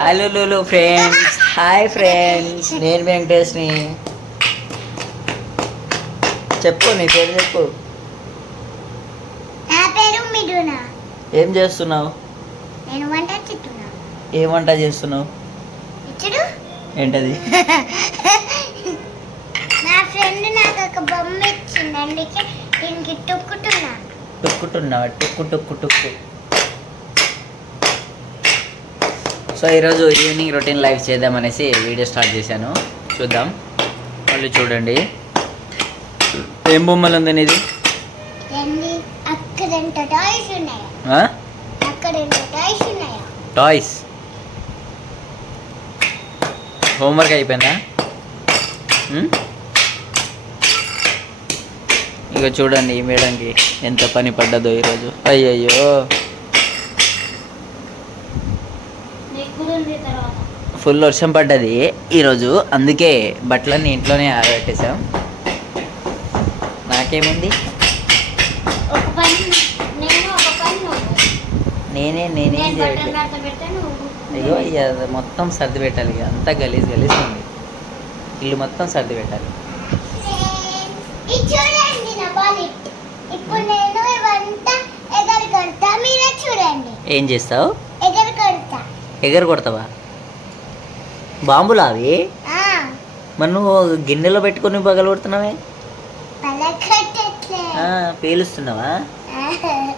Hello లూలు friends hi friends నేను వెంకటేష్ని. చెప్పు నీ పేరు చెప్పు. నా పేరు మిథున. ఏం చేస్తున్నావు? నేను వంట చెట్టున్నా ఏం వంట చేస్తున్నావు? ఇచ్చుడు? ఏంటది? నా ఫ్రెండ్ నాకు ఒక బొమ్మ ఇచ్చింది. అందుకే దీనికి తొక్కుతున్నా టుక్కుతున్నావా? టుక్కు టుక్కు టుక్కు. సో ఈరోజు ఈవినింగ్ రొటీన్ లైఫ్ చేద్దామనేసి వీడియో స్టార్ట్ చేశాను. చూద్దాం. మళ్ళీ చూడండి. ఏం బొమ్మలు ఉంది నీది? టాయ్స్ హోంవర్క్ అయిపోయిందా? ఇక చూడండి ఈ మేడంకి ఎంత పని పడ్డదో ఈరోజు. అయ్యయ్యో ఉంది తర్వాత ఫుల్ వర్షం పడ్డది ఈరోజు. అందుకే బట్టలన్నీ ఇంట్లోనే ఆరబెట్టేసాం నాకేముంది? నేను నేనే చేయట్లేదు అయ్యో ఇక మొత్తం సర్ది పెట్టాలి. అంతా గలీజ్ గలీజ్ ఉంది. ఇల్లు మొత్తం సర్ది పెట్టాలి. ఏం చేస్తావు? ఎగరు కొడతా ఎగర కొడతావా బాంబులా అవి? మరి నువ్వు గిన్నెలో పెట్టుకొని పగల కొడుతున్నావే? పలకట్టట్లే ఆ, పేలుస్తున్నావా?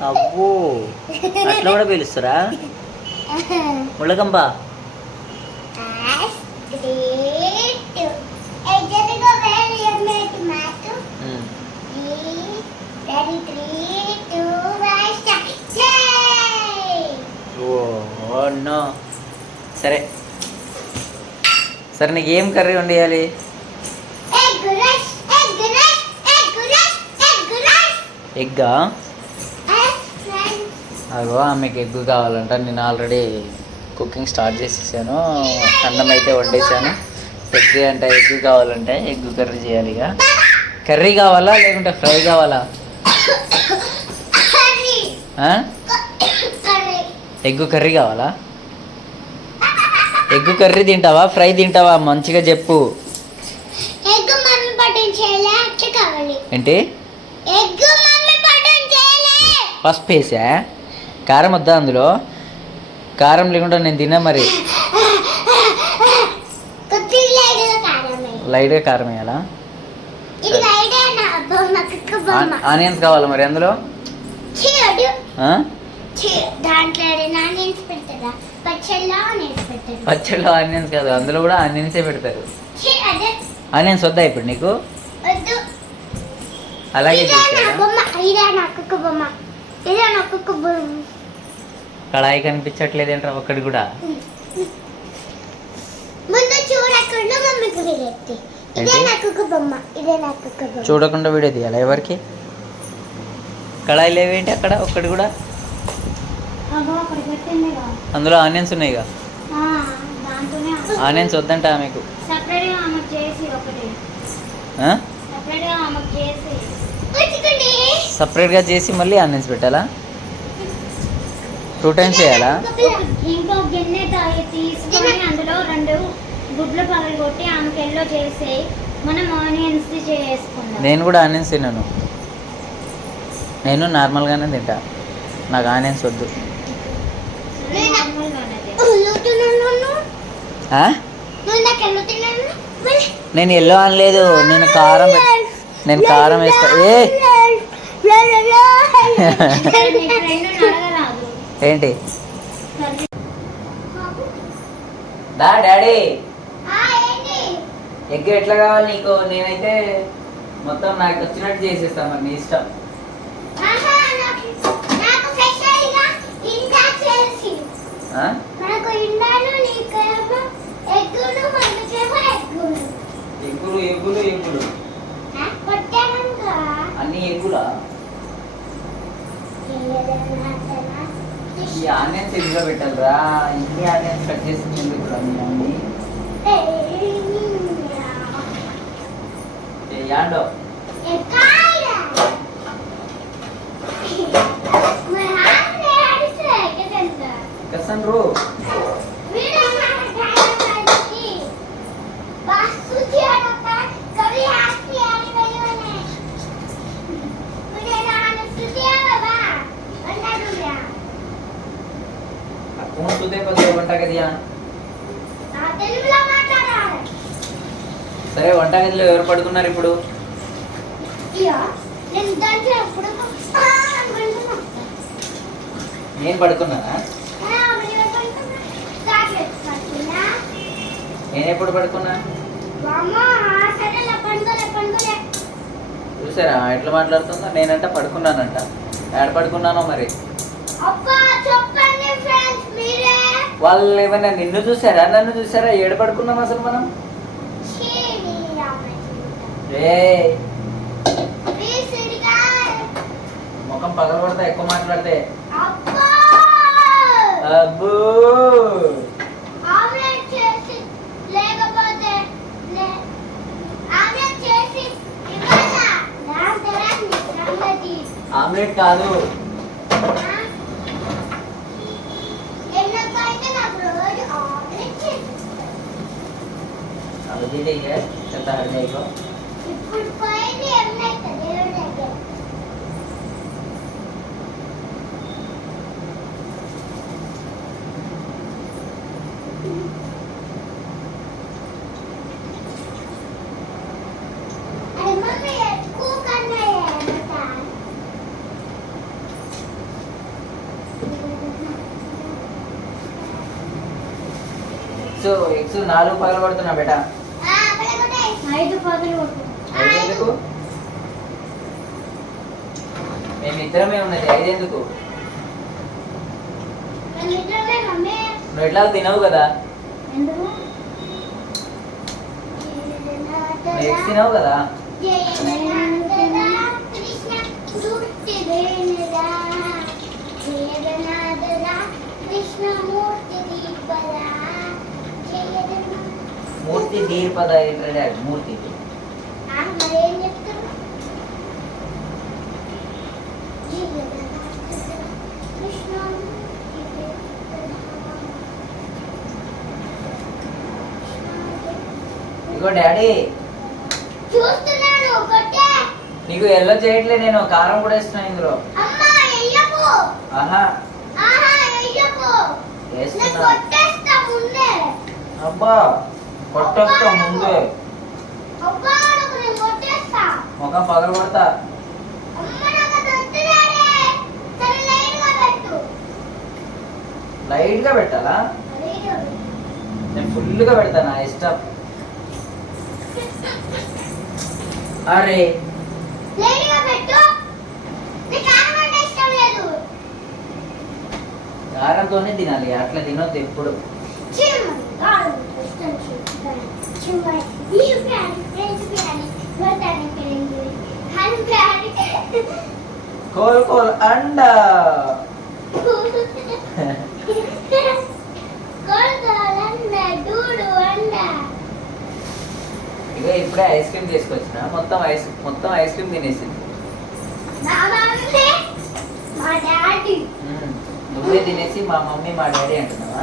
అబ్బో అట్లా కూడా పేలుస్తారా? ముళ్ళకంప సరే నీకు ఏం కర్రీ వండేయాలి? ఎగ్గా? అగో ఆమెకి ఎగ్ కావాలంట. నేను ఆల్రెడీ కుకింగ్ స్టార్ట్ చేసేసాను. అన్నం అయితే వండేసాను. ఎగ్ అంటే ఎగ్ కావాలంటే ఎగ్ కర్రీ చేయాలి ఇక. కర్రీ కావాలా లేకుంటే ఫ్రై కావాలా? ఎగ్ కర్రీ కావాలా? ఎగ్ కర్రీ తింటావా? ఫ్రై తింటావా? మంచిగా చెప్పు. ఏంటి? పసుపు వేసా? కారం వద్దా అందులో? కారం లేకుండా నేను తిన్నా మరి. లైట్గా కారం వేయాలా. ఆనియన్స్ కావాలా మరి అందులో? దాంట్లో ఆనియన్స్ పెడతారా? పచ్చళ్ళలో ఆనియన్స్ కాదు అందులో కూడా ఆనియన్సే పెడతారు. ఆనియన్స్ వద్దా ఇప్పుడు నీకు? అలాగే కళాయి కనిపించట్లేదు ఏంట్రా ఒక్కడి కూడా? చూడకుండా వీడియో తీయాలి ఎవరికి? కళాయి లేవేంటి అక్కడ? ఒక్కటి కూడా? అందులో ఆనియన్స్ ఉన్నాయిగా? ఆనియన్స్ వద్దంట ఆమెకు. సపరేట్గా చేసి మళ్ళీ ఆనియన్స్ పెట్టాలా? టూ టైమ్స్ చేయాలా? ఇంకో గిన్నె తీసుకొని అందులో రెండు గుడ్లు పగలు కొట్టి ఆమెకి ఎల్లో చేసి మనం ఆనియన్స్ చేసుకుందాం. నేను కూడా ఆనియన్స్ తిన్నాను నేను నార్మల్గానే తింటా. నాకు ఆనియన్స్ వద్దు? నేను ఎల్లో అనలేదు. నేను కారం నేను కారం వేస్తా. ఏ! ఏంటి? దా డాడీ. ఎగ్ ఎట్లా కావాలి నీకు? నేనైతే మొత్తం నాకు వచ్చినట్టు చేసేస్తా మరి నీ ఇష్టం. ఎగ్గులు ఎగ్గులు. ఎగ్గులు అన్ని ఎగ్గులా? ఈ ఆనియన్స్ ఇందులో పెట్టాలిరా? ఇన్ని ఆనియన్స్ కట్ చేసి ఎందుకు ఏ యాండో. చేస్తుండ్రు? వంట గదియా సరే వంట ఎవరు పడుకున్నారు ఇప్పుడు? నేను పడుకున్నానా? నేను ఎప్పుడు పడుకున్నా. చూసారా ఎట్లా మాట్లాడుతుందో? నేనంట పడుకున్నానంట. ఎక్కడ పడుకున్నానో మరి? వాళ్ళు ఏమైనా నిన్ను చూసారా? నన్ను చూసారా? ఏడ పడుకున్నాం అసలు మనం? ముఖం పగలబడతా ఎక్కువ మాట్లాడితే. అబ్బా, అబ్బో ఆమ్లెట్ చేసి లేకపోతే లే- ఆమ్లెట్ చేసి ఇవ్వాలా? నా తర్వాత నీ సంగతి. ఆమ్లెట్ కాదు. సో ఎక్స్ నాలుగు బేటా. ఐదు పదులు ఐదు ఎందుకు? మేము ఇద్దరమే ఉన్నది ఐదు ఎందుకు? నిద్రలే మమ్మీ. నువ్వు ఎట్లా తినవు కదా. ఎక్స్ తినవు కదా. కృష్ణమూర్తి. మూర్తి దీపద డాడీ మూర్తి. ఇగో డాడీ. నీకు ఎల్లో చేయట్లే నేను కారం కూడా వేస్తున్నా ఇందులో. ఆహా. వేస్తున్నా. అబ్బా. కొట్టేస్తా ముందే. ఒక పగల కొడతా లైట్గా పెట్టాలా? నేను ఫుల్గా పెడతాను నా ఇష్టం అరే. కారంతోనే తినాలి అట్లా తినొద్దు ఎప్పుడు. కోల్ కోల్ అండా ఇక ఇప్పుడే ఐస్ క్రీమ్ తీసుకొచ్చిన. మొత్తం ఐస్ మొత్తం ఐస్ క్రీమ్ తినేసింది. నువ్వే తినేసి మా మమ్మీ మా డాడీ అంటున్నావా?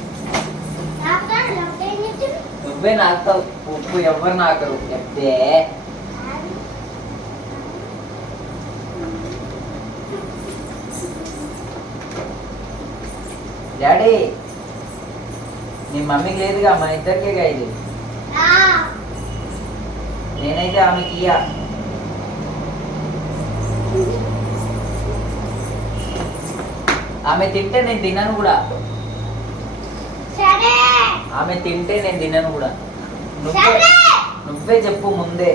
నువ్వే నాకుతావు ఉప్పు ఎవరు నాకరు. చెప్తే డాడీ నీ మమ్మీకి లేదుగా మా ఇద్దరికేగా ఇది. నేనైతే ఆమెకి ఇయ్య. ఆమె తింటే నేను తినను కూడా. సరే. ఆమె తింటే నేను తినను కూడా. నువ్వే నువ్వే చెప్పు ముందే.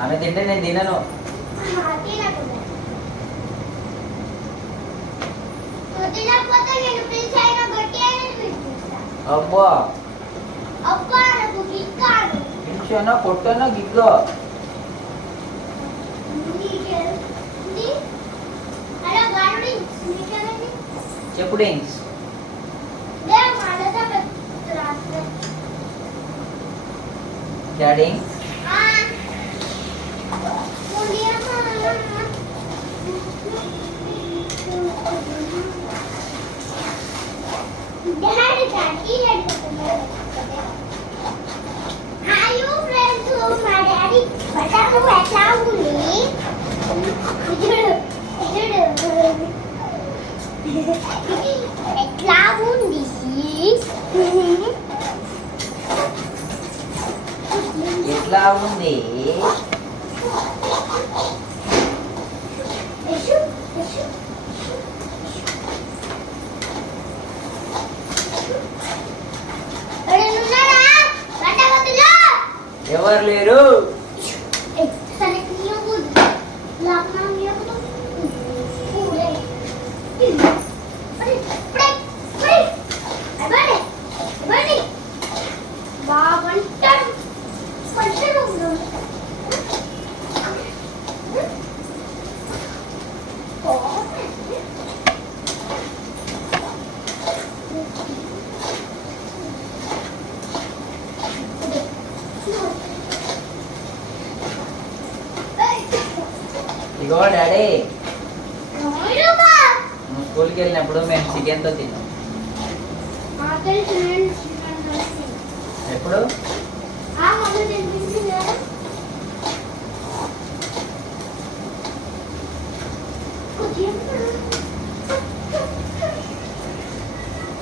ఆమె తింటే నేను తినను. అబ్బా! అబ్బా నాకు గిగ్గో? చెప్పు డింగ్స్ క్యా డింగ్స్ డాడీ? డాడీ హాయ్ ఫ్రెండ్స్ మా డాడీ బట్టలు ఎట్లా ఉంది చూడు చూడు ఎట్లా ఉంది ఎట్లా ఉంది ఎవరు లేరు ఇగో డాడీ. నువ్వు స్కూల్కి వెళ్ళినప్పుడు మేము చికెన్తో తిన్నాం. ఎప్పుడు?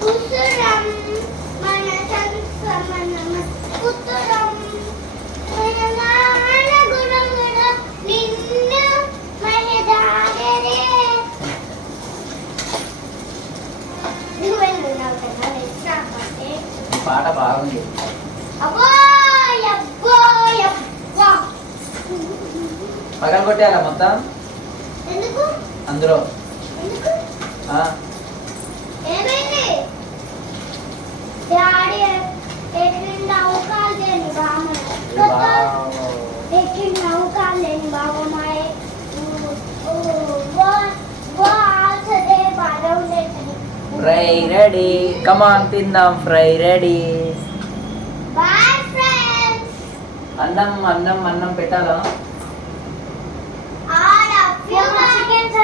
కుతురం మన సంసమనమ కుతురం మన నాన్న గుణమున నిన్ను మయదాగరే నువ్వు వెళ్ళున్నావు కదా లేకపోతే ఈ పాట బాగుంది అబ్బో అబ్బో అబ్బో పగల కొట్టేయాలా మొత్తం ఎందుకు అందులో ఎందుకు ఆ, ఏమైంది డాడీ ఎక్కింది అవకాలు లేని బామ్మ వావ్. ఎక్కింది అవకాలు లేని బాబమ్మాయి ఫ్రై రెడీ. కమాన్ తిందాం ఫ్రై రెడీ. అన్నం అన్నం అన్నం పెట్టాలా?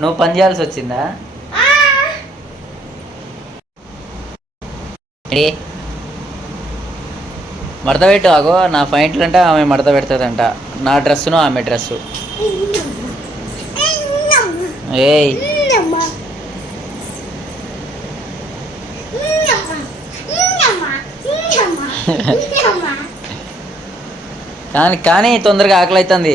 నువ్వు పని చేయాల్సి వచ్చిందా? మడత పెట్టు ఆగో. నా పాయింట్లు అంటే ఆమె మడత పెడుతుందంట. నా డ్రెస్సును ఆమె డ్రెస్సు. ఏయ్. కానీ కానీ తొందరగా ఆకలి అవుతుంది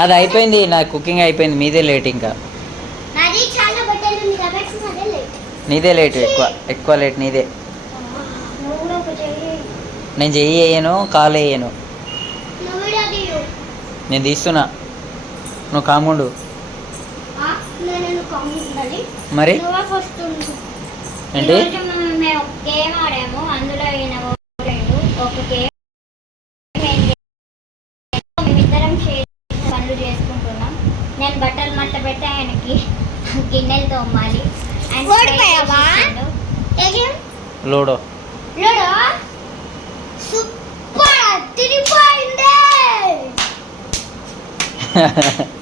నాది అయిపోయింది నా కుకింగ్ అయిపోయింది మీదే లేట్ ఇంకా. నాది లేట్ ఎక్కువ ఎక్కువ లేట్ నీదే. నేను చెయ్యి వేయను కాలు వేయను. నేను తీస్తున్నా. నువ్వు కాముండు మరి? ఏంటి ఈరోజు మేము మేము ఒక గేమ్ ఆడాము అందులో ఈయన ఓడాడు ఒక గేమ్ మేమిద్దరం షేర్ పనులు చేసుకుంటున్నాం నేను బట్టలు మట్ట పెట్టి ఆయనకి గిన్నెలు తోమాలి ఓడిపోయావా? లోడో. లూడో? సూపర్! తిరిగిపోయింది!